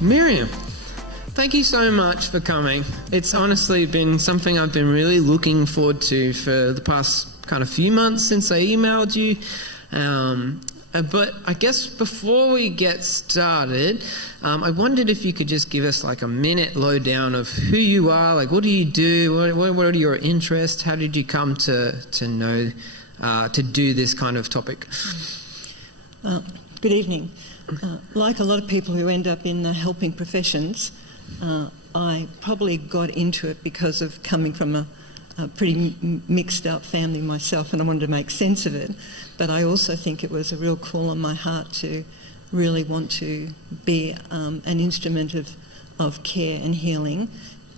Meryem, thank you so much for coming. It's honestly been something I've been really looking forward to for the past kind of few months since I emailed you. But I guess before we get started, I wondered if you could just give us like a minute lowdown of who you are, like what do you do, what are your interests, how did you come to know to do this kind of topic? Good evening. Like a lot of people who end up in the helping professions, I probably got into it because of coming from a pretty mixed up family myself, and I wanted to make sense of it. But I also think it was a real call on my heart to really want to be an instrument of care and healing.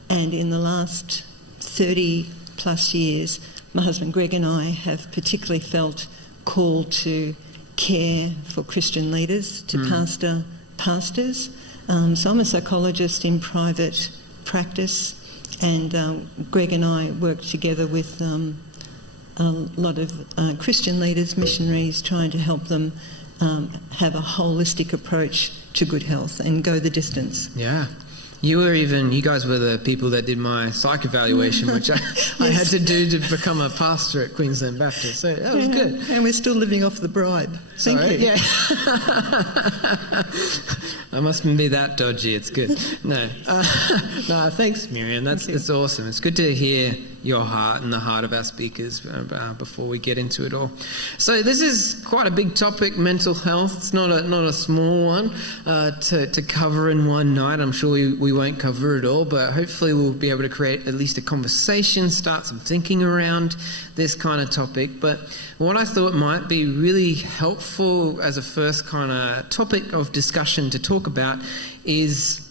And in the last 30 plus years, my husband Greg and I have particularly felt called to care for Christian leaders, to pastor pastors. So I'm a psychologist in private practice, and Greg and I work together with a lot of Christian leaders, missionaries, trying to help them have a holistic approach to good health and go the distance. Yeah. You guys were the people that did my psych evaluation, which I had to do to become a pastor at Wynnum Baptist. So that was good. And we're still living off the bribe. Thank you. Yeah. I mustn't be that dodgy. It's good. No, thanks, Meryem. It's awesome. It's good to hear your heart and the heart of our speakers before we get into it all. So this is quite a big topic, mental health. It's not a small one to cover in one night. I'm sure we won't cover it all, but hopefully we'll be able to create at least a conversation, start some thinking around this kind of topic. But what I thought might be really helpful as a first kind of topic of discussion to talk about is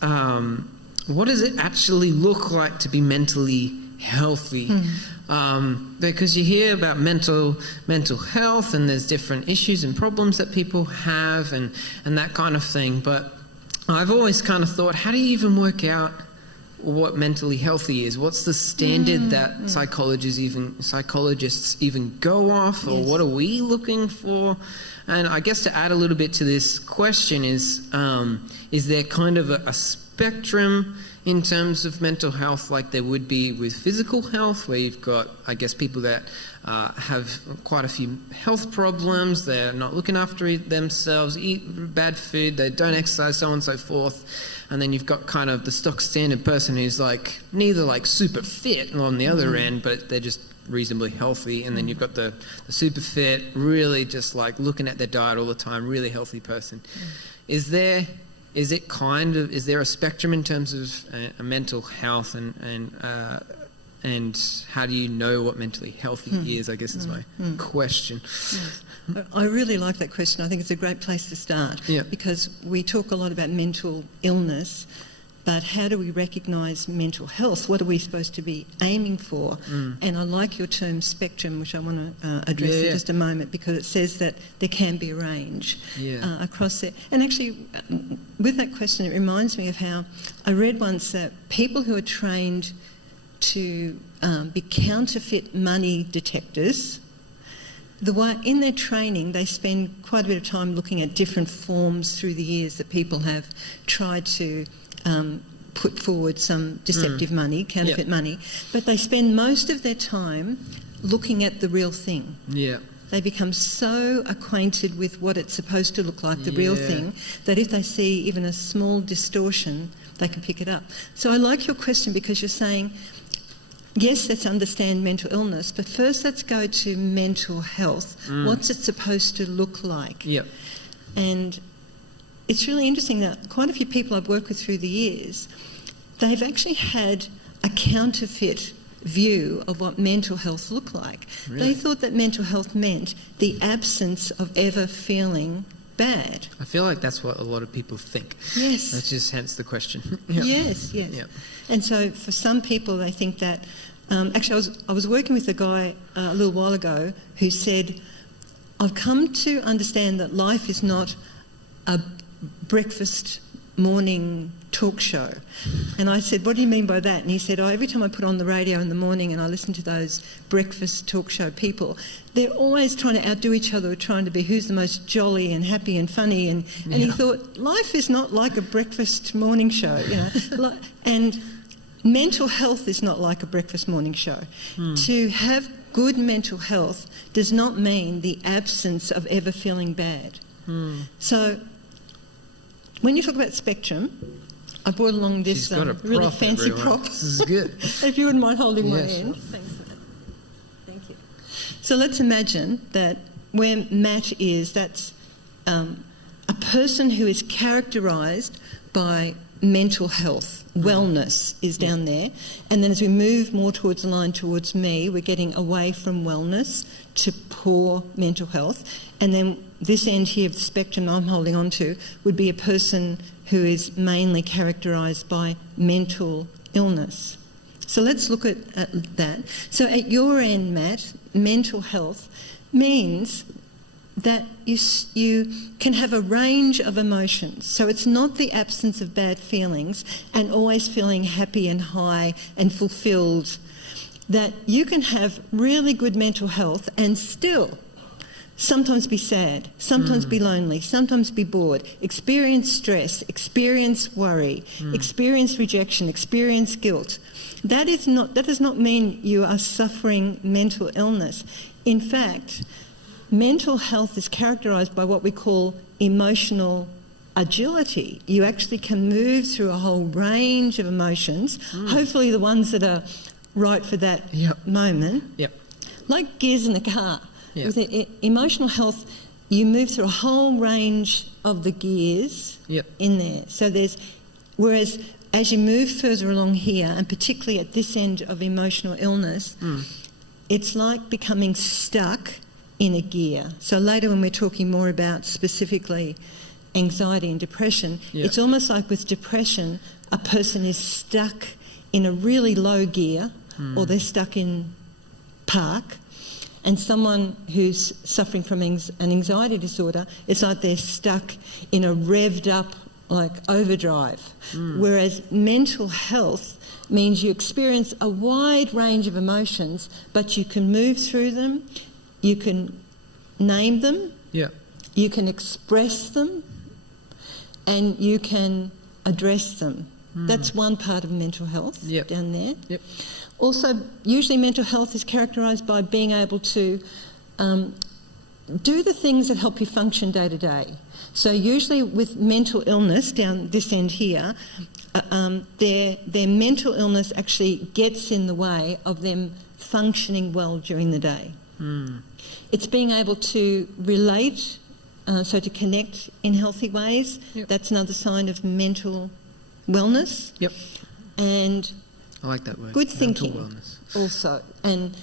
what does it actually look like to be mentally healthy? Because you hear about mental health, and there's different issues and problems that people have and that kind of thing. But I've always kind of thought, how do you even work out what mentally healthy is? What's the standard that psychologists even go off, or what are we looking for? And I guess to add a little bit to this question is there kind of a spectrum in terms of mental health like there would be with physical health, where you've got, I guess, people that have quite a few health problems, they're not looking after themselves, eat bad food, they don't exercise, so on and so forth. And then you've got kind of the stock standard person who's like neither like super fit on the other end, but they're just reasonably healthy. And then you've got the super fit, really just like looking at their diet all the time, really healthy person. Is there a spectrum in terms of mental health, and how do you know what mentally healthy is, I guess is my question. I really like that question. I think it's a great place to start, because we talk a lot about mental illness, but how do we recognise mental health? What are we supposed to be aiming for? And I like your term spectrum, which I want to address in just a moment, because it says that there can be a range across there. And actually, with that question, it reminds me of how I read once that people who are trained to be counterfeit money detectors, in their training, they spend quite a bit of time looking at different forms through the years that people have tried to put forward some deceptive money, counterfeit money, but they spend most of their time looking at the real thing. They become so acquainted with what it's supposed to look like, the real thing, that if they see even a small distortion, they can pick it up. So I like your question, because you're saying, yes, let's understand mental illness, but first let's go to mental health. What's it supposed to look like? And it's really interesting that quite a few people I've worked with through the years, they've actually had a counterfeit view of what mental health looked like. They thought that mental health meant the absence of ever feeling bad. I feel like that's what a lot of people think. Yes. That's just hence the question. Yes. And so for some people, they think that... actually, I was working with a guy a little while ago who said, I've come to understand that life is not a breakfast morning talk show. And I said, what do you mean by that? And he said, every time I put on the radio in the morning and I listen to those breakfast talk show people, they're always trying to outdo each other, trying to be who's the most jolly and happy and funny. And he thought, life is not like a breakfast morning show, you know. And mental health is not like a breakfast morning show. To have good mental health does not mean the absence of ever feeling bad. So when you talk about spectrum, I brought along this really fancy prop. This is good. If you wouldn't mind holding my Sure. end. Thanks for that. Thank you. So let's imagine that where Matt is, that's a person who is characterised by mental health. Wellness is down there. And then as we move more towards the line towards me, we're getting away from wellness to poor mental health. And then this end here of the spectrum I'm holding on to would be a person who is mainly characterised by mental illness. So let's look at that. So at your end, Matt, mental health means that you can have a range of emotions. So it's not the absence of bad feelings and always feeling happy and high and fulfilled. That you can have really good mental health and still sometimes be sad, sometimes be lonely, sometimes be bored, experience stress, experience worry, experience rejection, experience guilt. That does not mean you are suffering mental illness. In fact, mental health is characterised by what we call emotional agility. You actually can move through a whole range of emotions, hopefully the ones that are right for that moment, like gears in a car. With emotional health, you move through a whole range of the gears in there. So whereas as you move further along here, and particularly at this end of emotional illness, it's like becoming stuck in a gear. So later when we're talking more about specifically anxiety and depression, it's almost like with depression, a person is stuck in a really low gear, or they're stuck in park. And someone who's suffering from an anxiety disorder, it's like they're stuck in a revved up, like, overdrive. Whereas mental health means you experience a wide range of emotions, but you can move through them, you can name them, you can express them, and you can address them. That's one part of mental health down there. Also, usually mental health is characterised by being able to do the things that help you function day to day. So usually with mental illness down this end here, their mental illness actually gets in the way of them functioning well during the day. It's being able to relate, so to connect in healthy ways. That's another sign of mental wellness. And I like that word. Good mental thinking wellness. also, and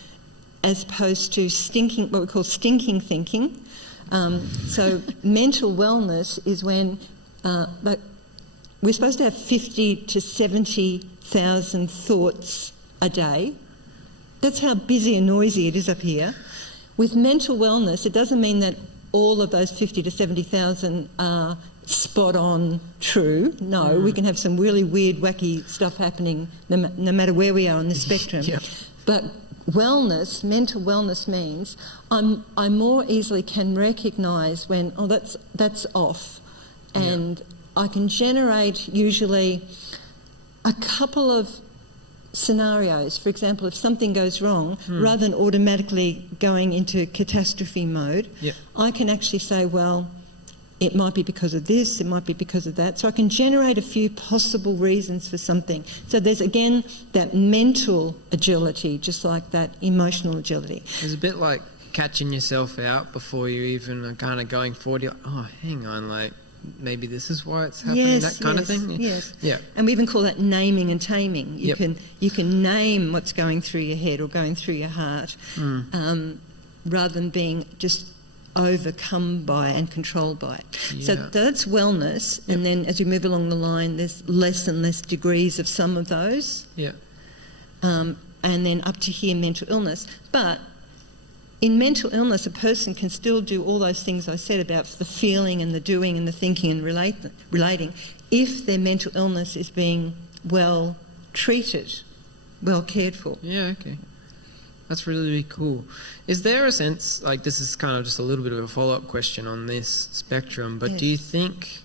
as opposed to stinking, what we call stinking thinking. So mental wellness is when we're supposed to have 50 to 70,000 thoughts a day. That's how busy and noisy it is up here. With mental wellness, it doesn't mean that all of those 50 to 70,000 are spot on true. No, we can have some really weird, wacky stuff happening no matter where we are on the spectrum. But wellness, mental wellness means I more easily can recognise when, that's off. And I can generate usually a couple of scenarios. For example, if something goes wrong, rather than automatically going into catastrophe mode, I can actually say, well, it might be because of this, it might be because of that. So I can generate a few possible reasons for something. So there's, again, that mental agility, just like that emotional agility. It's a bit like catching yourself out before you even are kind of going forward. You're like, oh, hang on, like, maybe this is why it's happening, that kind of thing. Yes. And we even call that naming and taming. You can name what's going through your head or going through your heart, rather than being just overcome by and controlled by it. So that's wellness, and then as we move along the line, there's less and less degrees of some of those. And then up to here, mental illness. But in mental illness, a person can still do all those things I said about the feeling and the doing and the thinking and relating. if their mental illness is being well treated, well cared for. Yeah, okay. That's really, really cool. Is there a sense, like this is kind of just a little bit of a follow-up question on this spectrum, but Yes. do you think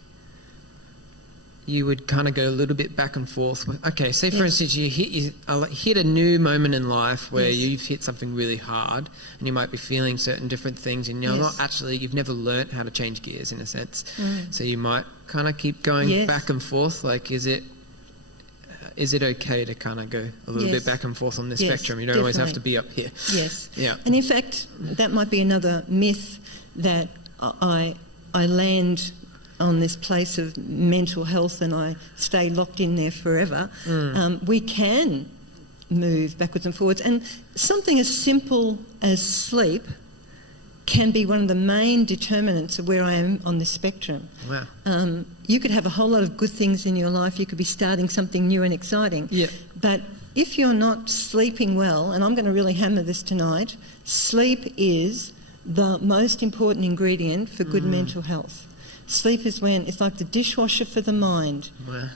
you would kind of go a little bit back and forth with, okay, say for instance you hit a new moment in life where Yes. you've hit something really hard and you might be feeling certain different things and you're not actually, you've never learnt how to change gears in a sense. So you might kind of keep going back and forth, like is it okay to kind of go a little bit back and forth on this spectrum? You don't always have to be up here. Yes. Yeah. And in fact, that might be another myth that I land on this place of mental health and I stay locked in there forever. We can move backwards and forwards. And something as simple as sleep can be one of the main determinants of where I am on this spectrum. Wow. You could have a whole lot of good things in your life. You could be starting something new and exciting. Yeah. But if you're not sleeping well, and I'm going to really hammer this tonight, sleep is the most important ingredient for good mental health. Sleep is when it's like the dishwasher for the mind. Wow.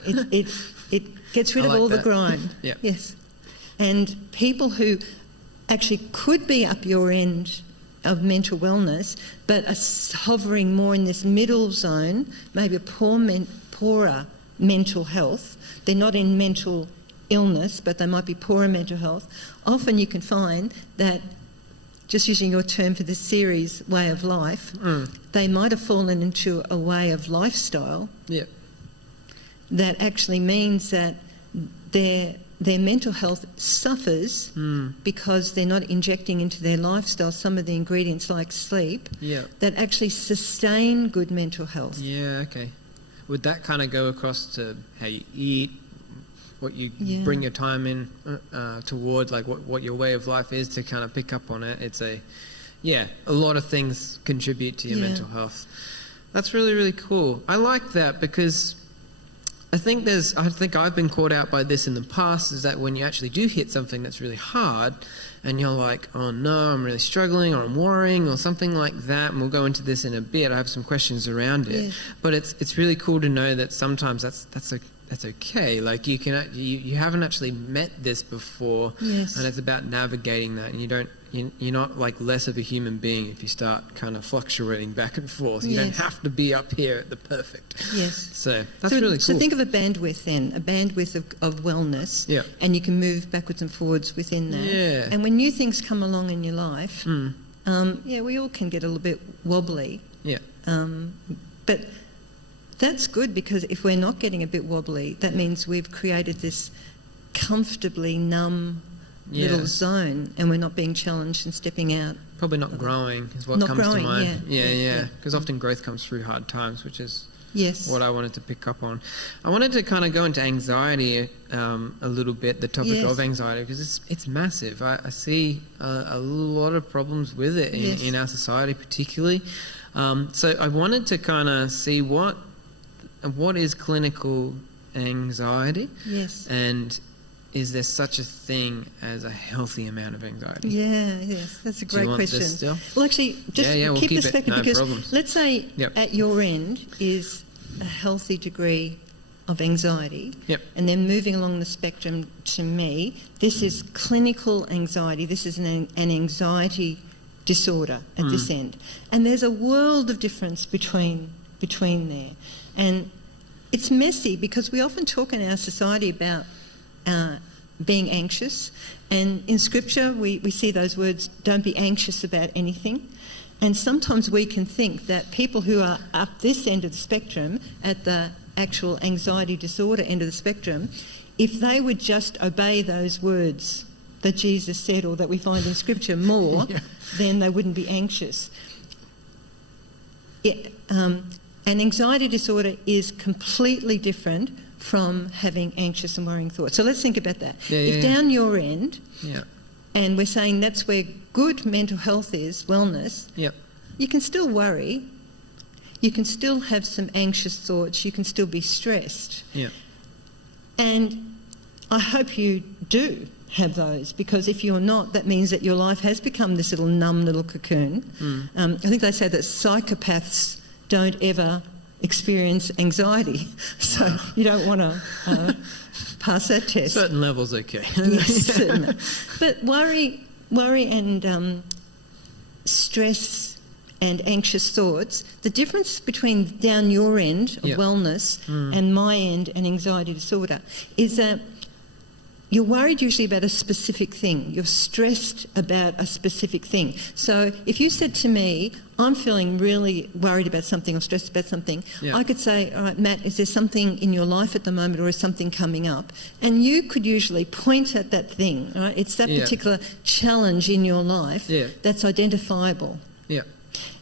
It gets rid of like all the that. grime. Yeah. Yes. And people who actually could be up your end of mental wellness, but are hovering more in this middle zone, maybe a poorer mental health. They're not in mental illness, but they might be poorer mental health. Often you can find that, just using your term for this series, way of life, they might have fallen into a way of lifestyle that actually means that their mental health suffers because they're not injecting into their lifestyle some of the ingredients like sleep that actually sustain good mental health. Yeah, okay. Would that kind of go across to how you eat, what you bring your time in toward, like what your way of life is, to kind of pick up on it? It's a lot of things contribute to your mental health. That's really, really cool. I like that because I think I've been caught out by this in the past, is that when you actually do hit something that's really hard and you're like, oh no, I'm really struggling, or I'm worrying, or something like that, and we'll go into this in a bit. I have some questions around it. But it's really cool to know that sometimes that's okay. Like you haven't actually met this before, and it's about navigating that, and you're not like less of a human being if you start kind of fluctuating back and forth. You don't have to be up here at the perfect. So that's really cool. So think of a bandwidth then, a bandwidth of wellness, and you can move backwards and forwards within that. And when new things come along in your life, we all can get a little bit wobbly. But that's good, because if we're not getting a bit wobbly, that means we've created this comfortably numb little zone, and we're not being challenged and stepping out. Probably not growing is what comes to mind. Because often growth comes through hard times, which is what I wanted to pick up on. I wanted to kind of go into anxiety a little bit, the topic of anxiety, because it's massive. I see a lot of problems with it in our society particularly. So I wanted to kind of see what is clinical anxiety, and is there such a thing as a healthy amount of anxiety? That's a great question. This still? Well, actually, just we'll keep keep this it. perspective, No because problems. let's say at your end is a healthy degree of anxiety, and then moving along the spectrum to me, this is clinical anxiety. This is an anxiety disorder at this end, and there's a world of difference between there, and it's messy because we often talk in our society about being anxious, and in Scripture we see those words, don't be anxious about anything. And sometimes we can think that people who are up this end of the spectrum, at the actual anxiety disorder end of the spectrum, if they would just obey those words that Jesus said or that we find in Scripture more, then they wouldn't be anxious. An anxiety disorder is completely different from having anxious and worrying thoughts. So let's think about that. If down your end, and we're saying that's where good mental health is, wellness, you can still worry, you can still have some anxious thoughts, you can still be stressed. And I hope you do have those, because if you're not, that means that your life has become this little numb little cocoon. I think they say that psychopaths don't ever experience anxiety. So you don't want to pass that test. Certain levels, okay. Yes, certainly. But worry and stress and anxious thoughts, the difference between down your end of wellness and my end and anxiety disorder is that you're worried usually about a specific thing. You're stressed about a specific thing. So if you said to me, I'm feeling really worried about something or stressed about something, I could say, all right, Matt, is there something in your life at the moment or is something coming up? And you could usually point at that thing, all right? It's that particular challenge in your life that's identifiable. Yeah.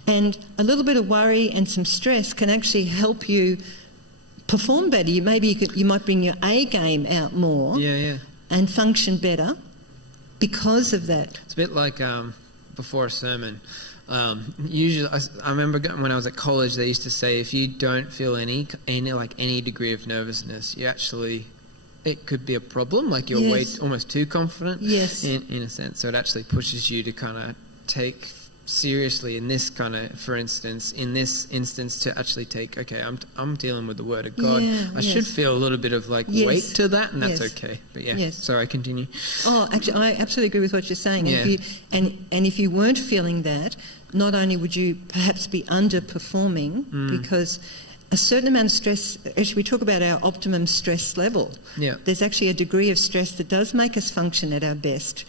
And a little bit of worry and some stress can actually help you perform better. You might bring your A game out more and function better because of that. It's a bit like before a sermon. Usually, I remember when I was at college, they used to say if you don't feel any degree of nervousness, it could be a problem. Like you're way almost too confident. Yes. In a sense, so it actually pushes you to kind of take seriously in this instance to actually take, okay, I'm dealing with the Word of God. I should feel a little bit of weight to that, and that's okay. But sorry, continue. Oh, actually, I absolutely agree with what you're saying. If you weren't feeling that, not only would you perhaps be underperforming because a certain amount of stress, actually we talk about our optimum stress level. There's actually a degree of stress that does make us function at our best.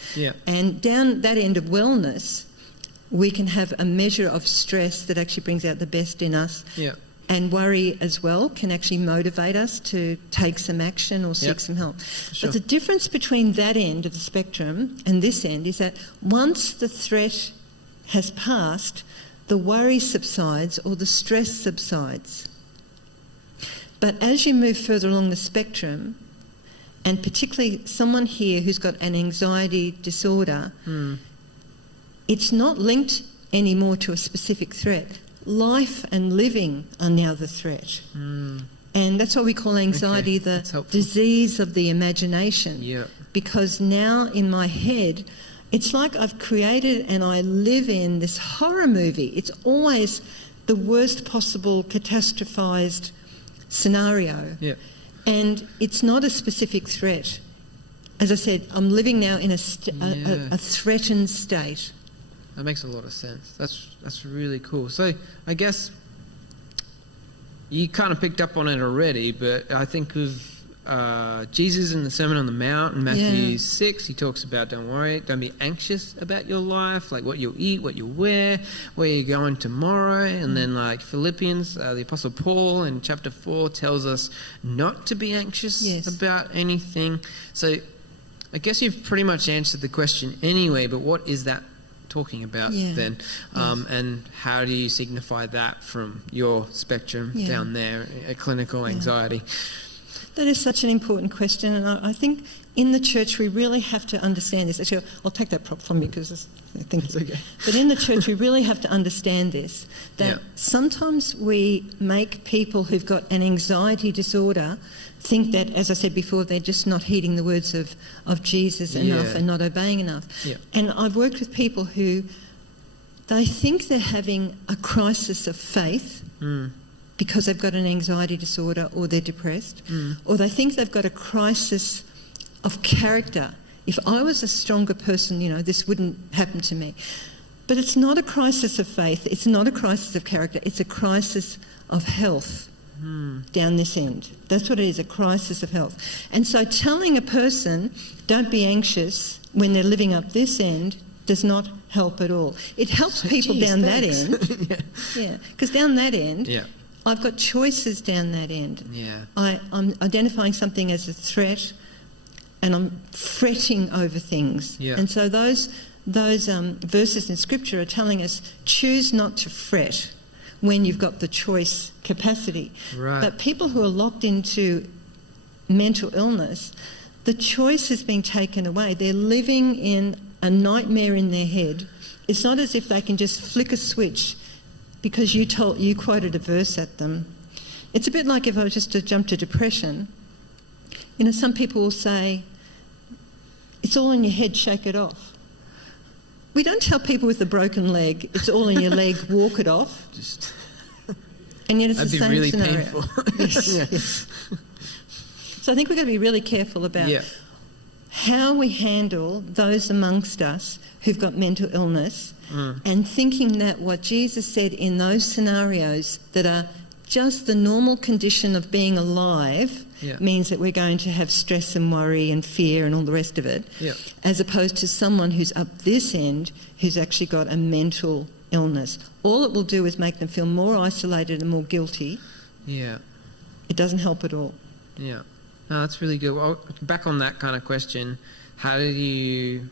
And down that end of wellness, we can have a measure of stress that actually brings out the best in us. And worry as well can actually motivate us to take some action or seek some help. But the difference between that end of the spectrum and this end is that once the threat has passed, the worry subsides or the stress subsides. But as you move further along the spectrum, and particularly someone here who's got an anxiety disorder, it's not linked anymore to a specific threat. Life and living are now the threat. And that's what we call anxiety, the disease of the imagination. Because now in my head, it's like I've created and I live in this horror movie. It's always the worst possible catastrophized scenario. And it's not a specific threat. As I said, I'm living now in a threatened state. That makes a lot of sense. That's really cool. So I guess you kind of picked up on it already, but I think of Jesus in the Sermon on the Mount in Matthew 6, he talks about don't be anxious about your life, like what you'll eat, what you'll wear, where you're going tomorrow. And then Philippians, the Apostle Paul in chapter 4 tells us not to be anxious about anything. So I guess you've pretty much answered the question anyway, but what is that talking about then? And how do you signify that from your spectrum down there, clinical anxiety? That is such an important question, and I think in the church we really have to understand this. Actually, I'll take that prop from you because I think it's okay. But in the church we really have to understand this, that sometimes we make people who've got an anxiety disorder think that, as I said before, they're just not heeding the words of Jesus enough and not obeying enough. And I've worked with people who they think they're having a crisis of faith because they've got an anxiety disorder or they're depressed, or they think they've got a crisis of character. If I was a stronger person, this wouldn't happen to me. But it's not a crisis of faith, it's not a crisis of character, it's a crisis of health. Down this end. That's what it is, a crisis of health. And so telling a person, don't be anxious when they're living up this end does not help at all. It helps people down that end. Because down that end, I've got choices down that end. I'm identifying something as a threat and I'm fretting over things. And so those verses in Scripture are telling us, choose not to fret when you've got the choice capacity. But people who are locked into mental illness, the choice is being taken away. They're living in a nightmare in their head. It's not as if they can just flick a switch because you quoted a verse at them. It's a bit like if I was just to jump to depression. Some people will say, it's all in your head, shake it off. We don't tell people with a broken leg, it's all in your leg, walk it off. And yet it's That'd the be same really scenario. painful. Yes, Yeah. yes. So I think we've got to be really careful about Yeah. how we handle those amongst us who've got mental illness, and thinking that what Jesus said in those scenarios that are just the normal condition of being alive means that we're going to have stress and worry and fear and all the rest of it, as opposed to someone who's up this end who's actually got a mental illness. All it will do is make them feel more isolated and more guilty. Yeah. It doesn't help at all. Yeah. No, that's really good. Well, back on that kind of question, how do you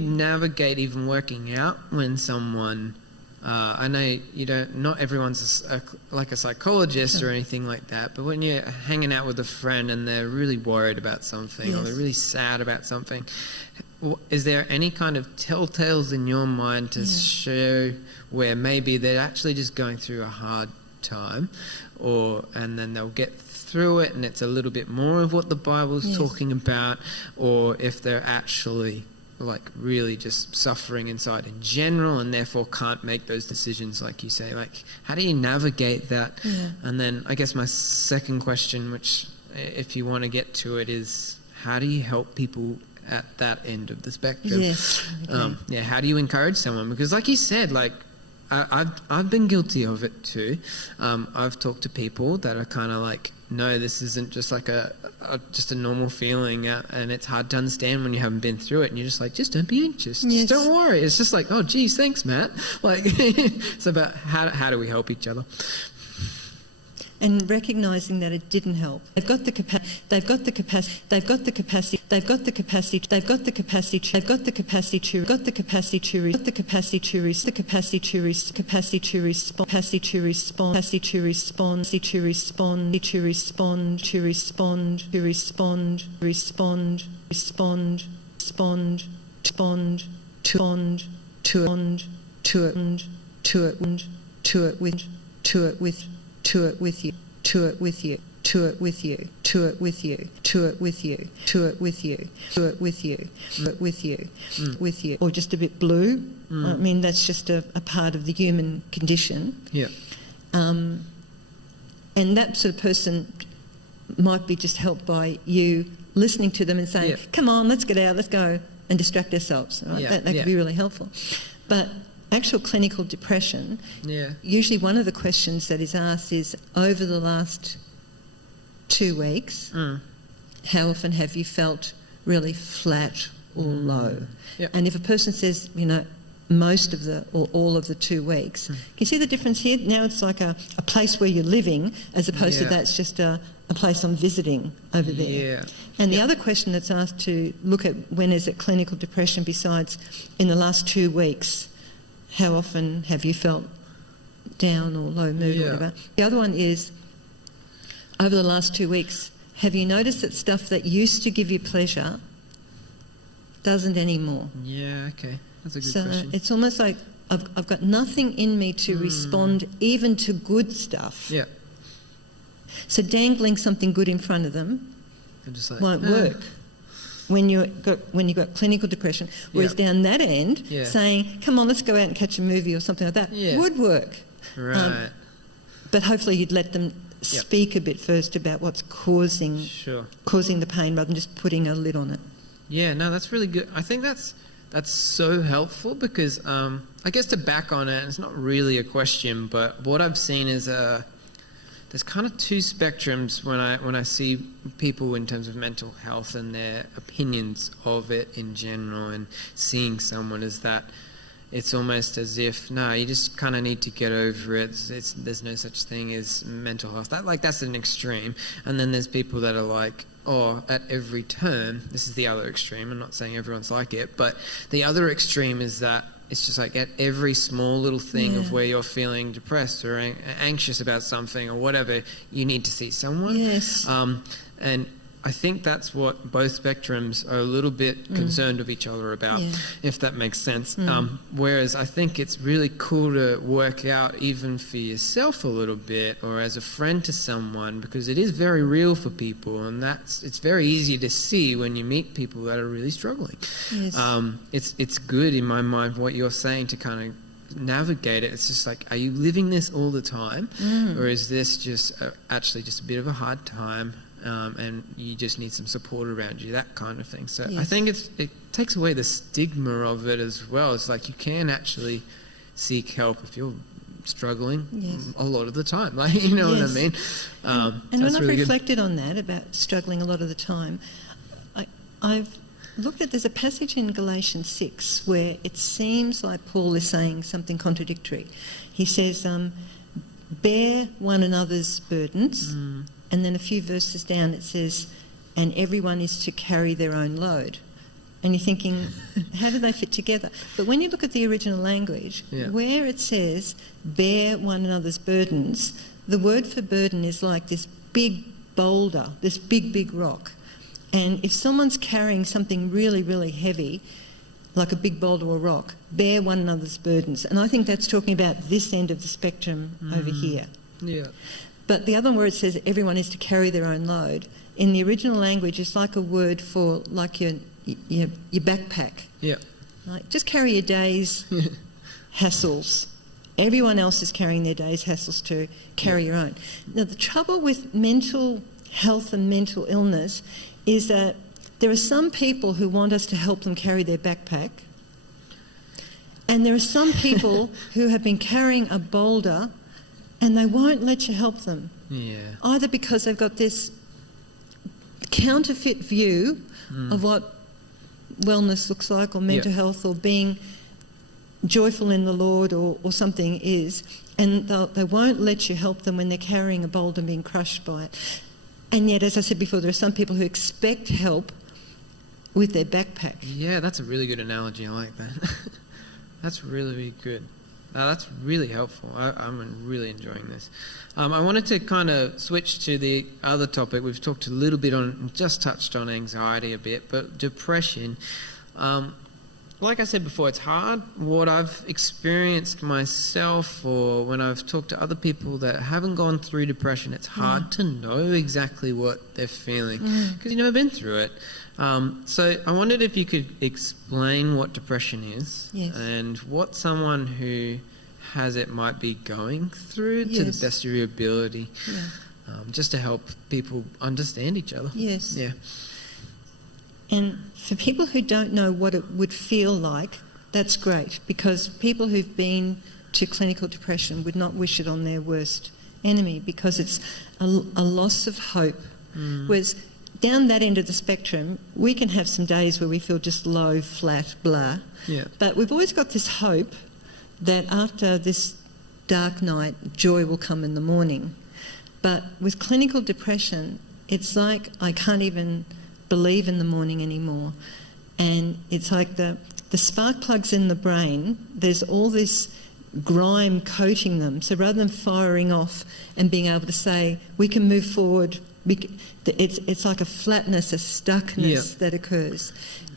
navigate even working out when someone, I know not everyone's like a psychologist or anything like that, but when you're hanging out with a friend and they're really worried about something or they're really sad about something, is there any kind of telltales in your mind to show where maybe they're actually just going through a hard time, and then they'll get through it and it's a little bit more of what the Bible's talking about, or if they're actually like really just suffering inside in general and therefore can't make those decisions like you say? Like, how do you navigate that? And then I guess my second question, which if you want to get to it, is how do you help people at that end of the spectrum? How do you encourage someone? Because like you said, like I've been guilty of it too. I've talked to people that are kind of like, no, this isn't just like just a normal feeling, and it's hard to understand when you haven't been through it, and you're just like, just don't be anxious, just don't worry. It's just like, oh geez, thanks Matt. Like it's about how do we help each other? And recognising that it didn't help. They've got the capacity. They've got the capacity. They've got the capacity. They've got the capacity. They've got the capacity. They've got the capacity to. Got the capacity to. Got the capacity to. The capacity to. Capacity to respond. Capacity to respond. Capacity to respond. Capacity to respond. To respond. To respond. To respond. Respond. Respond. Respond. Respond. To respond. To it. To it. To it with. To it with. To it with you, to it with you, to it with you, to it with you, to it with you, to it with you, to it with you, to it with you, with you, or just a bit blue. I mean, that's just a part of the human condition. Yeah. And that sort of person might be just helped by you listening to them and saying, come on, let's get out, let's go and distract ourselves. Right? That could be really helpful. But actual clinical depression, usually one of the questions that is asked is, over the last 2 weeks, how often have you felt really flat or low? And if a person says, most of or all of the 2 weeks, can you see the difference here? Now it's like a place where you're living, as opposed to that's just a place I'm visiting over there. And the other question that's asked to look at when is it clinical depression, besides in the last 2 weeks, how often have you felt down or low mood or whatever? The other one is, over the last 2 weeks, have you noticed that stuff that used to give you pleasure doesn't anymore? Yeah, okay. That's a good question. It's almost like I've got nothing in me to respond even to good stuff. Yeah. So dangling something good in front of them won't work when you've got clinical depression. Whereas down that end, saying, come on, let's go out and catch a movie or something like that, would work. Right. But hopefully you'd let them speak a bit first about what's causing the pain, rather than just putting a lid on it. Yeah, no, that's really good. I think that's so helpful, because I guess to back on it, it's not really a question, but what I've seen is there's kind of two spectrums when I see people in terms of mental health and their opinions of it in general, and seeing someone as that it's almost as if, no, you just kind of need to get over it. There's no such thing as mental health. That's an extreme. And then there's people that are like, oh, at every turn, this is the other extreme. I'm not saying everyone's like it, but the other extreme is that it's just like at every small little thing of where you're feeling depressed or anxious about something or whatever, you need to see someone. Yes. And I think that's what both spectrums are a little bit concerned of each other about, if that makes sense. Whereas I think it's really cool to work out even for yourself a little bit, or as a friend to someone, because it is very real for people, and it's very easy to see when you meet people that are really struggling. Yes. It's good in my mind what you're saying, to kind of navigate it. It's just like, are you living this all the time, or is this just actually just a bit of a hard time, and you just need some support around you, that kind of thing. So I think it takes away the stigma of it as well. It's like you can actually seek help if you're struggling a lot of the time. Like, you know what I mean? And when I've reflected on that, about struggling a lot of the time, I've looked at, there's a passage in Galatians 6 where it seems like Paul is saying something contradictory. He says, bear one another's burdens, and then a few verses down it says, and everyone is to carry their own load. And you're thinking, how do they fit together? But when you look at the original language, where it says, bear one another's burdens, the word for burden is like this big boulder, this big rock. And if someone's carrying something really, really heavy, like a big boulder or rock, bear one another's burdens. And I think that's talking about this end of the spectrum over here. Yeah. But the other word says everyone is to carry their own load. In the original language, it's like a word for like your backpack. Yeah. Like, just carry your day's hassles. Everyone else is carrying their day's hassles too. Carry your own. Now, the trouble with mental health and mental illness is that there are some people who want us to help them carry their backpack, and there are some people who have been carrying a boulder and they won't let you help them. Yeah. Either because they've got this counterfeit view of what wellness looks like, or mental health, or being joyful in the Lord, or something is, and they won't let you help them when they're carrying a boulder and being crushed by it. And yet, as I said before, there are some people who expect help with their backpack. Yeah, that's a really good analogy. I like that. That's really good. That's really helpful. I'm really enjoying this. I wanted to kind of switch to the other topic. We've talked a little bit on, just touched on anxiety a bit, but depression. Like I said before, it's hard. What I've experienced myself, or when I've talked to other people that haven't gone through depression, it's hard to know exactly what they're feeling because you've never been through it. So I wondered if you could explain what depression is and what someone who has it might be going through to the best of your ability, just to help people understand each other. Yes. Yeah. And for people who don't know what it would feel like, that's great, because people who've been to clinical depression would not wish it on their worst enemy, because it's a loss of hope. Whereas down that end of the spectrum, we can have some days where we feel just low, flat, blah. Yeah. But we've always got this hope that after this dark night, joy will come in the morning. But with clinical depression, it's like I can't even believe in the morning anymore. And it's like the spark plugs in the brain, there's all this grime coating them. So rather than firing off and being able to say, we can move forward, it's like a flatness, a stuckness that occurs.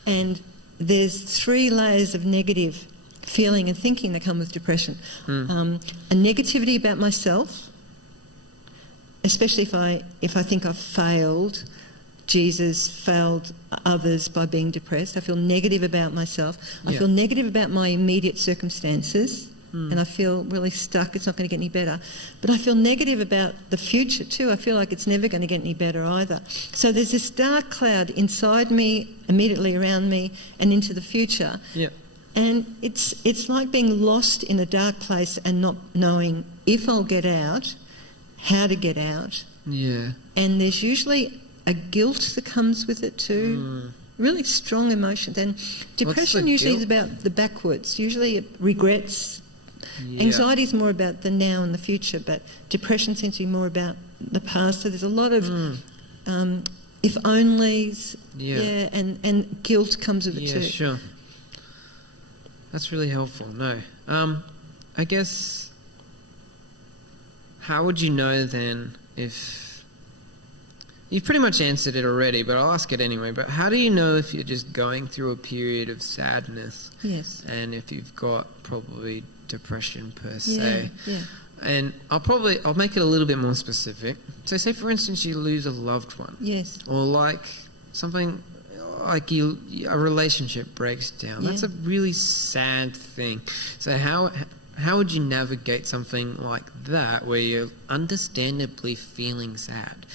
And there's 3 layers of negative feeling and thinking that come with depression. A negativity about myself, especially if I think I've failed Jesus, failed others by being depressed. I feel negative about myself. I feel negative about my immediate circumstances, and I feel really stuck. It's not going to get any better. But I feel negative about the future too. I feel like it's never going to get any better either. So there's this dark cloud inside me, immediately around me, and into the future. Yeah. And it's like being lost in a dark place and not knowing if I'll get out, how to get out. Yeah. And there's usually a guilt that comes with it too. Really strong emotions. And depression usually is about the backwards. Usually it regrets. Anxiety is more about the now and the future, but depression seems to be more about the past. So there's a lot of if onlys, and guilt comes with it too. Yeah, sure. That's really helpful. No. I guess, how would you know then if... You've pretty much answered it already, but I'll ask it anyway. But how do you know if you're just going through a period of sadness? Yes. And if you've got probably depression per se? Yeah. And I'll make it a little bit more specific. So say, for instance, you lose a loved one. Yes. Or like something like a relationship breaks down. That's a really sad thing. So how would you navigate something like that where you're understandably feeling sad?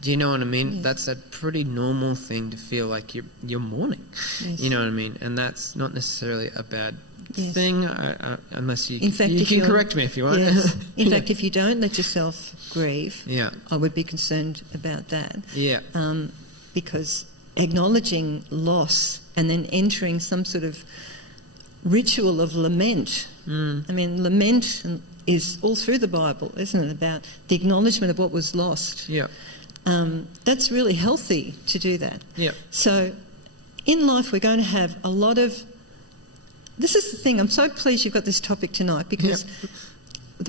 Do you know what I mean? Yes. That's a pretty normal thing to feel like you're mourning. Yes. You know what I mean? And that's not necessarily a bad thing, unless you can correct me if you want. Yes. In fact, if you don't let yourself grieve, I would be concerned about that. Yeah. Because acknowledging loss and then entering some sort of ritual of lament. I mean, lament is all through the Bible, isn't it? About the acknowledgement of what was lost. Yeah. That's really healthy to do that. Yeah. So in life we're going to have a lot of... This is the thing, I'm so pleased you've got this topic tonight, because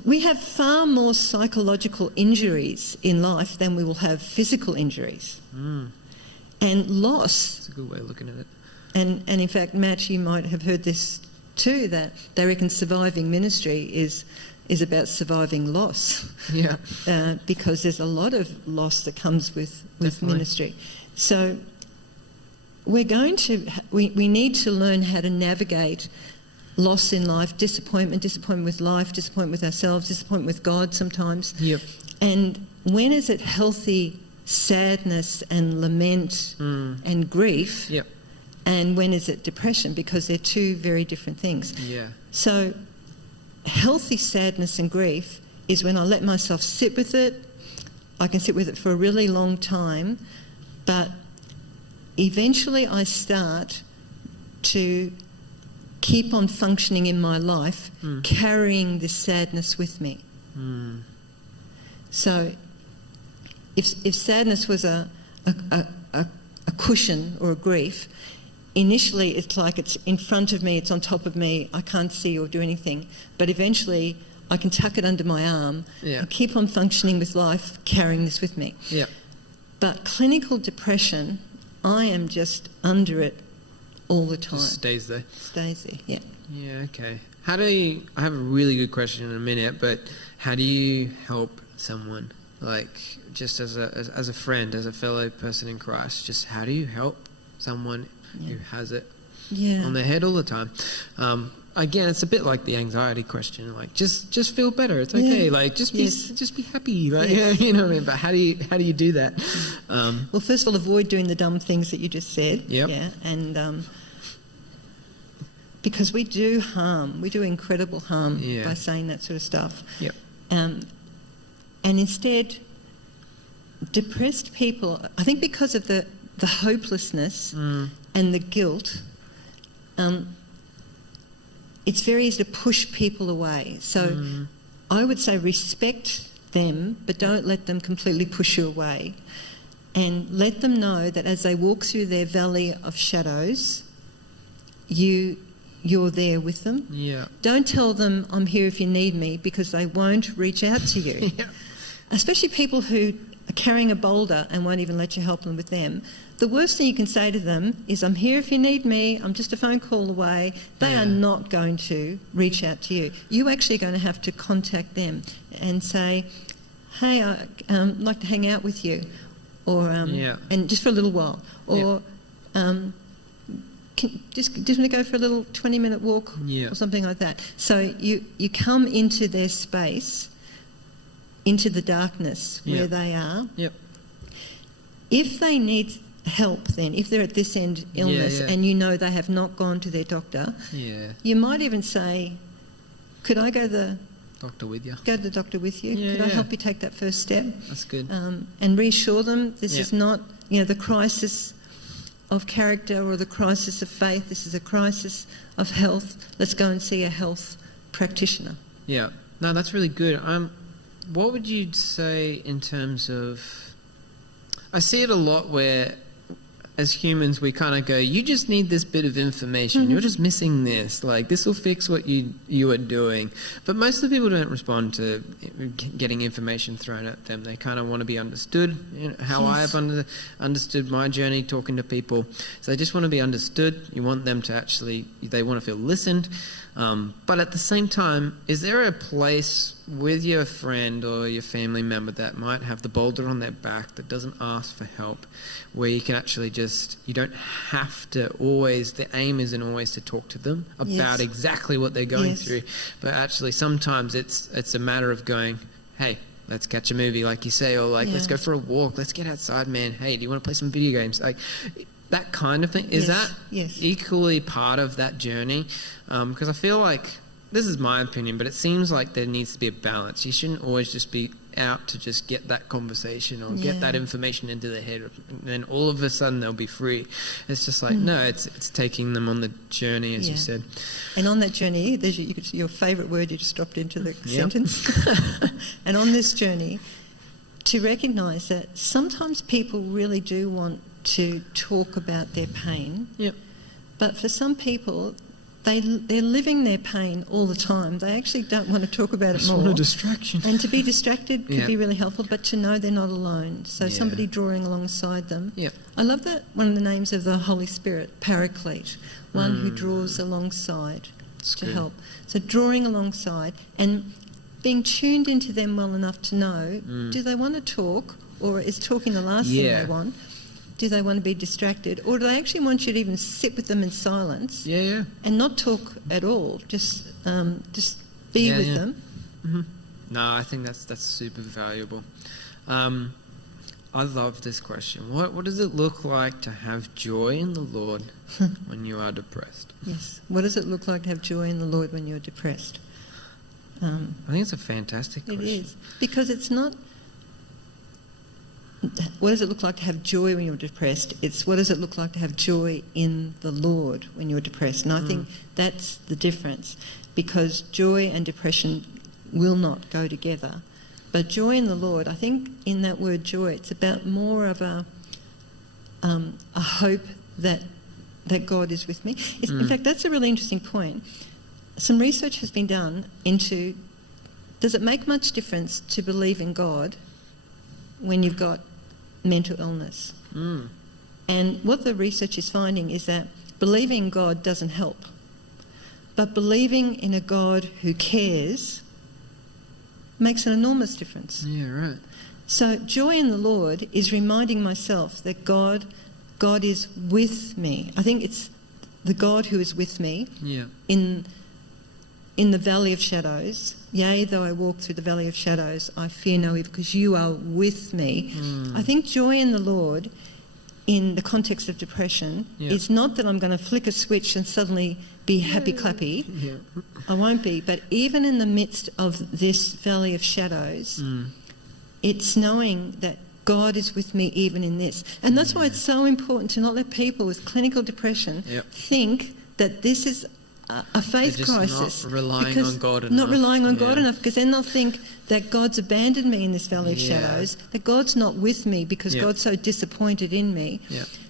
we have far more psychological injuries in life than we will have physical injuries. And loss... That's a good way of looking at it. And in fact, Matt, you might have heard this too, that they reckon surviving ministry is about surviving loss. Yeah. Because there's a lot of loss that comes with ministry. So we need to learn how to navigate loss in life, disappointment with life, disappointment with ourselves, disappointment with God sometimes. Yep. And when is it healthy sadness and lament and grief? Yep. And when is it depression? Because they're two very different things. Yeah. So healthy sadness and grief is when I let myself sit with it. I can sit with it for a really long time, but eventually I start to keep on functioning in my life, carrying this sadness with me. So if sadness was a cushion or a grief, initially it's like it's in front of me, it's on top of me, I can't see or do anything, but eventually I can tuck it under my arm and keep on functioning with life, carrying this with me. Yeah. But clinical depression, I am just under it all the time. Just stays there. Stays there, yeah. Yeah, okay. I have a really good question in a minute, but how do you help someone, like just as a friend, as a fellow person in Christ, just how do you help someone who has it on their head all the time? Again, it's a bit like the anxiety question. Like, just feel better. It's okay. Like, just be happy. Like, you know what I mean. But how do you do that? Well, first of all, avoid doing the dumb things that you just said. Yep. Yeah. And because we do harm, we do incredible harm by saying that sort of stuff. Yep. And instead, depressed people, I think, because of the hopelessness and the guilt. It's very easy to push people away. So I would say respect them, but don't let them completely push you away. And let them know that as they walk through their valley of shadows, you're there with them. Yeah. Don't tell them, I'm here if you need me, because they won't reach out to you. Especially people who are carrying a boulder and won't even let you help them with them. The worst thing you can say to them is, I'm here if you need me, I'm just a phone call away. They are not going to reach out to you. You're actually going to have to contact them and say, hey, I'd like to hang out with you, or and just for a little while, or just want to go for a little 20-minute walk or something like that. So you come into their space, into the darkness where they are. Yep. If they need help, then, if they're at this end illness and you know they have not gone to their doctor, you might even say, could I go to the doctor with you? Could I help you take that first step? That's good. And reassure them this is not, the crisis of character or the crisis of faith. This is a crisis of health. Let's go and see a health practitioner. Yeah. No, that's really good. What would you say in terms of... I see it a lot where, as humans, we kind of go, you just need this bit of information. You're just missing this. Like, this will fix what you are doing. But most of the people don't respond to getting information thrown at them. They kind of want to be understood. How I have understood my journey talking to people. So they just want to be understood. You want them to they want to feel listened. But at the same time, is there a place with your friend or your family member that might have the boulder on their back that doesn't ask for help, where you can actually just you don't have to always, the aim isn't always to talk to them about exactly what they're going through, but actually sometimes it's a matter of going, hey, let's catch a movie, like you say, or like, let's go for a walk, let's get outside, man. Hey, do you want to play some video games? Like that kind of thing. Is that equally part of that journey? Because I feel like, this is my opinion, but it seems like there needs to be a balance. You shouldn't always just be out to just get that conversation or get that information into their head, and then all of a sudden they'll be free. It's just like, no, it's taking them on the journey, as you said. And on that journey, there's your favourite word you just dropped into the sentence. And on this journey, to recognise that sometimes people really do want to talk about their pain, but for some people, they're living their pain all the time. They actually don't want to talk about it more. Want a distraction. And to be distracted could be really helpful, but to know they're not alone. So somebody drawing alongside them. I love that one of the names of the Holy Spirit, Paraclete, one who draws alongside to help. So drawing alongside and being tuned into them well enough to know, do they want to talk, or is talking the last thing they want? Do they want to be distracted, or do they actually want you to even sit with them in silence and not talk at all? Just be with them. No, I think that's super valuable. I love this question. What does it look like to have joy in the Lord when you are depressed? Yes. What does it look like to have joy in the Lord when you're depressed? I think it's a fantastic question. It is, because it's not, what does it look like to have joy when you're depressed? It's what does it look like to have joy in the Lord when you're depressed? And I think that's the difference, because joy and depression will not go together. But joy in the Lord, I think in that word joy, it's about more of a hope that God is with me. In fact, that's a really interesting point. Some research has been done into, does it make much difference to believe in God when you've got mental illness? And what the research is finding is that believing in God doesn't help, but believing in a God who cares makes an enormous difference. So joy in the Lord is reminding myself that God is with me. I think it's the God who is with me in the valley of shadows. Yea, though I walk through the valley of shadows, I fear no evil, because you are with me. I think joy in the Lord, in the context of depression, is not that I'm going to flick a switch and suddenly be happy clappy. I won't be. But even in the midst of this valley of shadows, it's knowing that God is with me even in this. And that's why it's so important to not let people with clinical depression think that this is a faith crisis. Not relying on God enough. Not relying on God enough, because then they'll think that God's abandoned me in this valley of shadows, that God's not with me because God's so disappointed in me.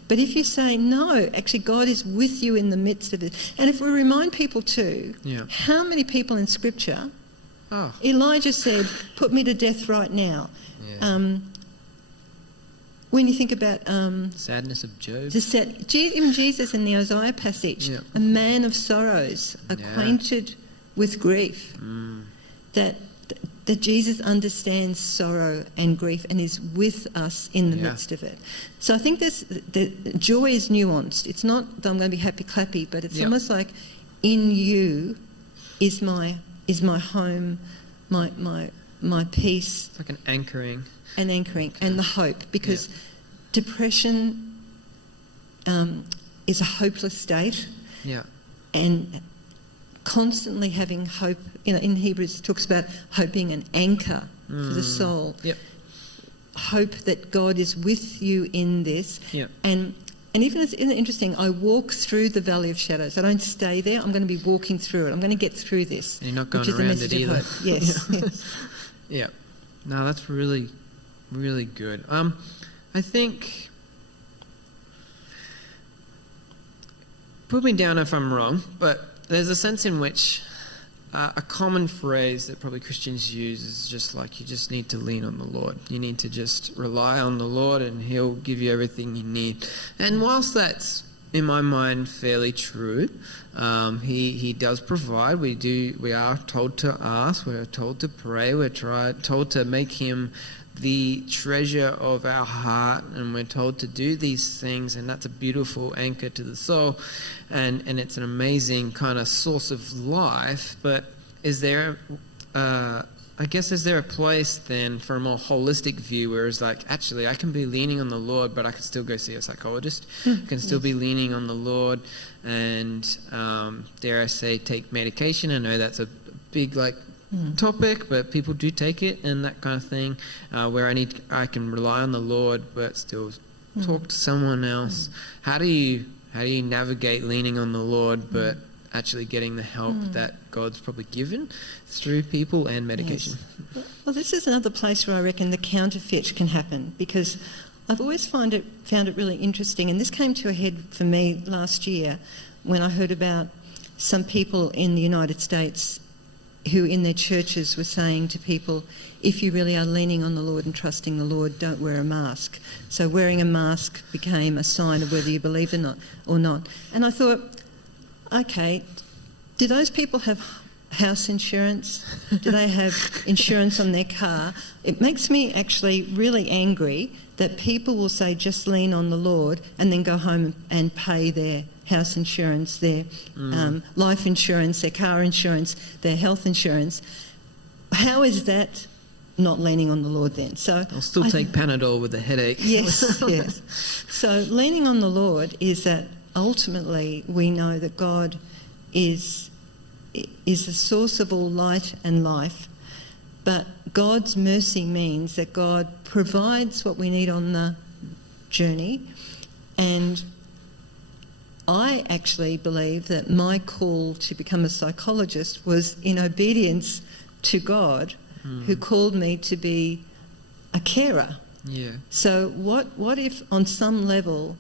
But if you say, no, actually God is with you in the midst of it. And if we remind people too, how many people in Scripture, Elijah said, put me to death right now. When you think about sadness of Job, even Jesus in the Isaiah passage, a man of sorrows, acquainted with grief, that Jesus understands sorrow and grief and is with us in the midst of it. So I think the joy is nuanced. It's not that I'm going to be happy clappy, but it's almost like in you is my home, my peace. It's like an anchoring. And the hope, because depression is a hopeless state, and constantly having hope. In Hebrews it talks about hope being an anchor for the soul. Hope that God is with you in this, and even it's interesting. I walk through the valley of shadows. I don't stay there. I'm going to be walking through it. I'm going to get through this. And you're not going around it either. Yes. No, that's really good. I think, put me down if I'm wrong, but there's a sense in which a common phrase that probably Christians use is just like, you just need to lean on the Lord. You need to just rely on the Lord and He'll give you everything you need. And whilst that's, in my mind, fairly true, He does provide. We are told to ask. We're told to pray. We're told to make Him the treasure of our heart, and we're told to do these things, and that's a beautiful anchor to the soul, and it's an amazing kind of source of life. But is there is there a place then for a more holistic view where it's like, actually, I can be leaning on the Lord, but I can still go see a psychologist. I can still be leaning on the Lord and, dare I say, take medication. I know that's a big, topic, but people do take it and that kind of thing, where I can rely on the Lord, but still talk to someone else. How do you navigate leaning on the Lord, but actually getting the help that God's probably given through people and medication? Yes. Well, this is another place where I reckon the counterfeit can happen, because I've always found it really interesting, and this came to a head for me last year when I heard about some people in the United States who in their churches were saying to people, if you really are leaning on the Lord and trusting the Lord, don't wear a mask. So wearing a mask became a sign of whether you believe or not. And I thought, okay, do those people have house insurance? Do they have insurance on their car? It makes me actually really angry that people will say just lean on the Lord and then go home and pay their house insurance, their life insurance, their car insurance, their health insurance. How is that not leaning on the Lord then? So I'll still take Panadol with a headache. Yes, yes. So leaning on the Lord is that ultimately we know that God is the source of all light and life, but God's mercy means that God provides what we need on the journey. And I actually believe that my call to become a psychologist was in obedience to God, who called me to be a carer. Yeah. So what if on some level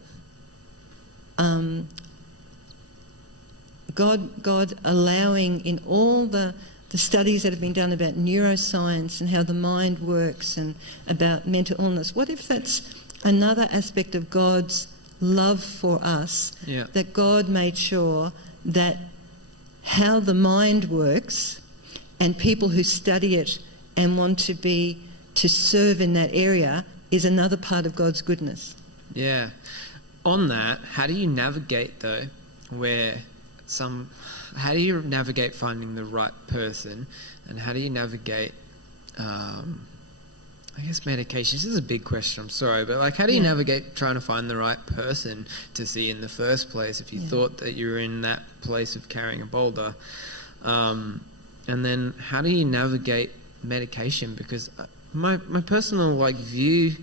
God allowing in all the studies that have been done about neuroscience and how the mind works and about mental illness, what if that's another aspect of God's love for us, that God made sure that how the mind works and people who study it and want to serve in that area is another part of God's goodness. Yeah. On that, how do you navigate though, how do you navigate finding the right person, and how do you navigate medication? This is a big question, I'm sorry, but how do you navigate trying to find the right person to see in the first place if you thought that you were in that place of carrying a boulder? And then how do you navigate medication? Because my personal view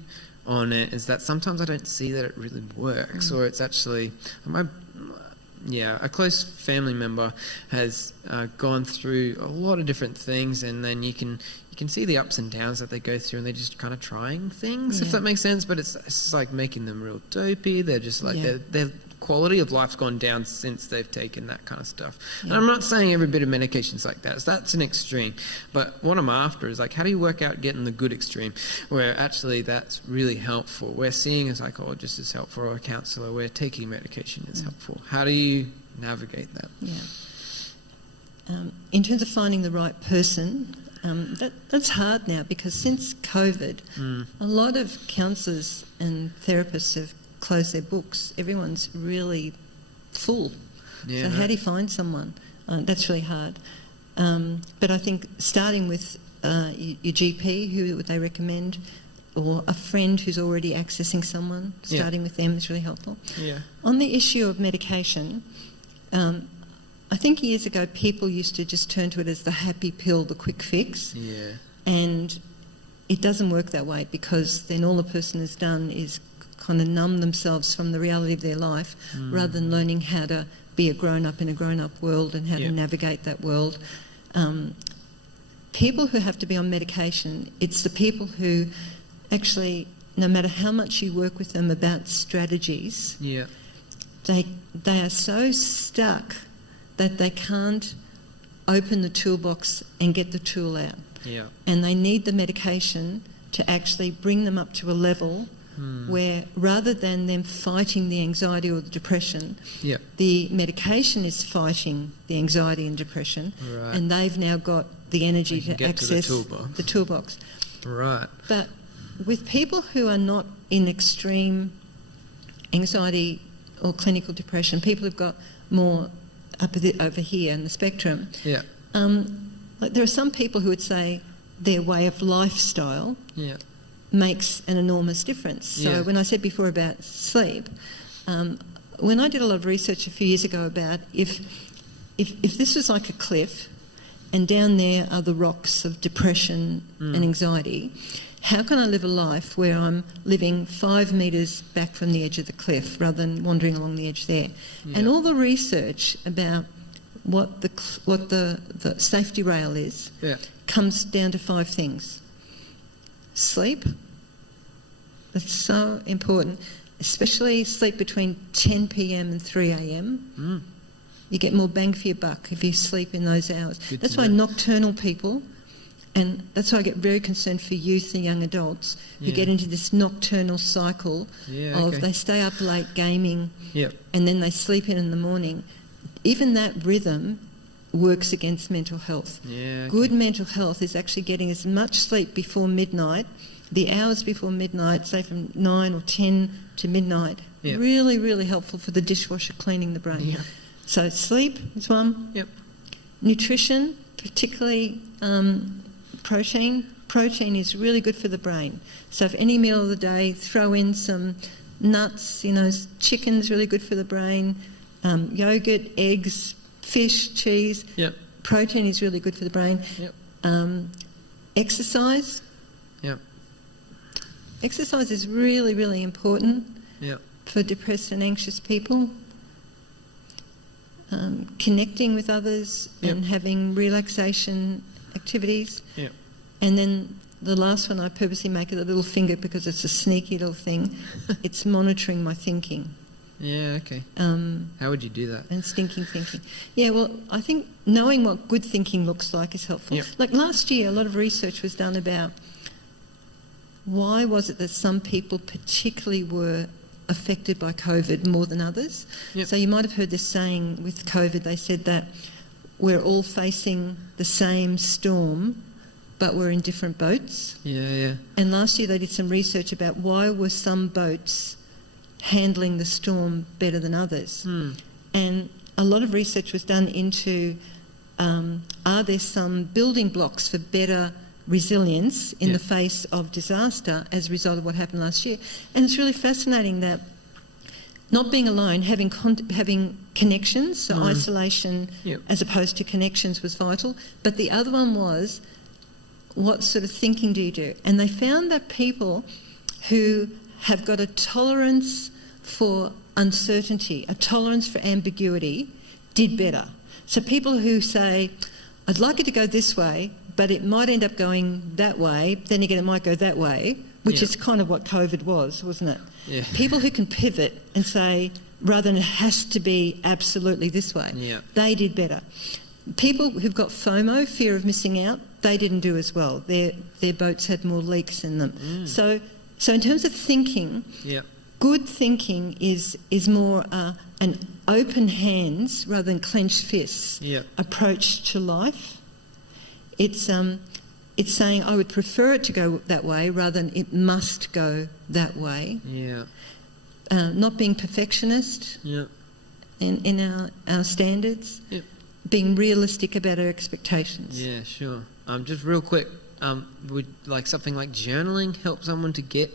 on it is that sometimes I don't see that it really works, or it's actually a close family member has gone through a lot of different things, and then you can see the ups and downs that they go through, and they're just kind of trying things, if that makes sense. But it's like making them real dopey. They're just their quality of life's gone down since they've taken that kind of stuff. And I'm not saying every bit of medication's like that. So that's an extreme. But what I'm after is how do you work out getting the good extreme, where actually that's really helpful, where seeing a psychologist is helpful, or a counsellor, where taking medication is helpful. How do you navigate that? In terms of finding the right person, that's hard now, because since COVID, a lot of counsellors and therapists have closed their books. Everyone's really full. So how do you find someone? That's really hard. But I think starting with your GP, who would they recommend, or a friend who's already accessing someone, starting with them is really helpful. On the issue of medication, I think years ago people used to just turn to it as the happy pill, the quick fix. And it doesn't work that way, because then all the person has done is kind of numb themselves from the reality of their life, rather than learning how to be a grown-up in a grown-up world and how to navigate that world. People who have to be on medication, it's the people who actually, no matter how much you work with them about strategies, they are so stuck that they can't open the toolbox and get the tool out. And they need the medication to actually bring them up to a level where, rather than them fighting the anxiety or the depression, the medication is fighting the anxiety and depression, and they've now got the energy to access the toolbox. But with people who are not in extreme anxiety or clinical depression, people who've got more over here in the spectrum, there are some people who would say their way of lifestyle makes an enormous difference. So when I said before about sleep, when I did a lot of research a few years ago about if this was like a cliff and down there are the rocks of depression and anxiety, how can I live a life where I'm living 5 metres back from the edge of the cliff rather than wandering along the edge there? And all the research about what the safety rail is comes down to 5 things. Sleep. That's so important, especially sleep between 10 p.m. and 3 a.m. You get more bang for your buck if you sleep in those hours. That's why nocturnal people, and that's why I get very concerned for youth and young adults who get into this nocturnal cycle of they stay up late gaming and then they sleep in the morning. Even that rhythm works against mental health. Good mental health is actually getting as much sleep before midnight, the hours before midnight, say from 9 or 10 to midnight. Really, really helpful for the dishwasher cleaning the brain. So sleep is one. Nutrition, particularly protein. Protein is really good for the brain. So if any meal of the day, throw in some nuts, chicken's really good for the brain, yogurt, eggs, fish, cheese. Protein is really good for the brain. Exercise. Exercise is really, really important for depressed and anxious people. Connecting with others and having relaxation activities. And then the last one I purposely make it a little finger because it's a sneaky little thing. It's monitoring my thinking. How would you do that? And stinking thinking. Well, I think knowing what good thinking looks like is helpful. Like last year, a lot of research was done about why was it that some people particularly were affected by COVID more than others. So you might have heard this saying with COVID, they said that we're all facing the same storm, but we're in different boats. And last year they did some research about why were some boats handling the storm better than others. And a lot of research was done into are there some building blocks for better resilience in the face of disaster as a result of what happened last year. And it's really fascinating that not being alone, having connections, so isolation as opposed to connections was vital. But the other one was, what sort of thinking do you do? And they found that people who have got a tolerance for uncertainty, a tolerance for ambiguity, did better. So people who say, I'd like it to go this way, but it might end up going that way, then again it might go that way, which is kind of what COVID was, wasn't it? People who can pivot and say, rather than it has to be absolutely this way, they did better. People who've got FOMO, fear of missing out, they didn't do as well. Their boats had more leaks in them. So in terms of thinking, good thinking is more an open hands rather than clenched fists approach to life. It's saying I would prefer it to go that way rather than it must go that way. Not being perfectionist in our standards. Being realistic about our expectations. Just real quick, would like something like journaling help someone to get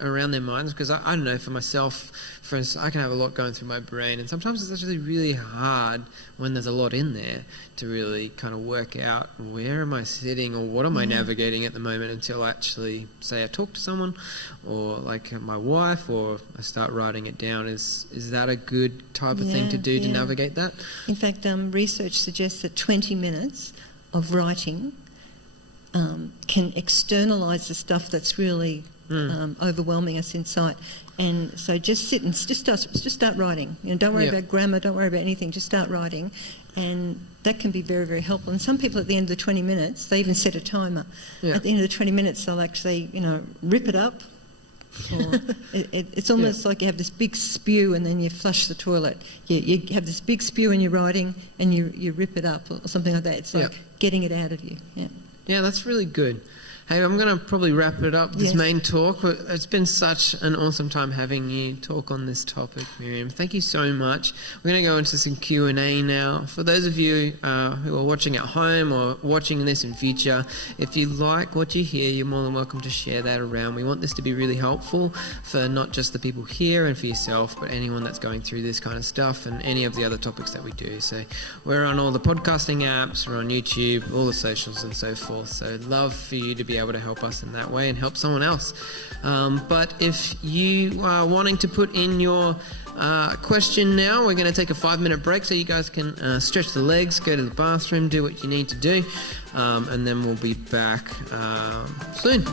around their minds? Because I don't know, for myself, for instance, I can have a lot going through my brain, and sometimes it's actually really hard when there's a lot in there to really kind of work out where am I sitting or what am I navigating at the moment until I actually, say, I talk to someone or like my wife, or I start writing it down. Is that a good type of thing to do to navigate that? In fact, research suggests that 20 minutes of writing can externalise the stuff that's really overwhelming us inside. And so just sit and just start writing. Don't worry about grammar, don't worry about anything, just start writing. And that can be very, very helpful. And some people at the end of the 20 minutes, they even set a timer. At the end of the 20 minutes, they'll actually, rip it up. Or it's almost like you have this big spew and then you flush the toilet. You have this big spew in your writing and you rip it up or something like that. It's like getting it out of you. Yeah, that's really good. Hey, I'm going to probably wrap it up, this Yes. main talk. It's been such an awesome time having you talk on this topic, Meryem. Thank you so much. We're going to go into some Q&A now. For those of you who are watching at home or watching this in future, if you like what you hear, you're more than welcome to share that around. We want this to be really helpful for not just the people here and for yourself, but anyone that's going through this kind of stuff and any of the other topics that we do. So we're on all the podcasting apps, we're on YouTube, all the socials and so forth. So love for you to be able to help us in that way and help someone else. But if you are wanting to put in your question now, we're going to take a 5-minute break so you guys can stretch the legs, go to the bathroom, do what you need to do, and then we'll be back soon.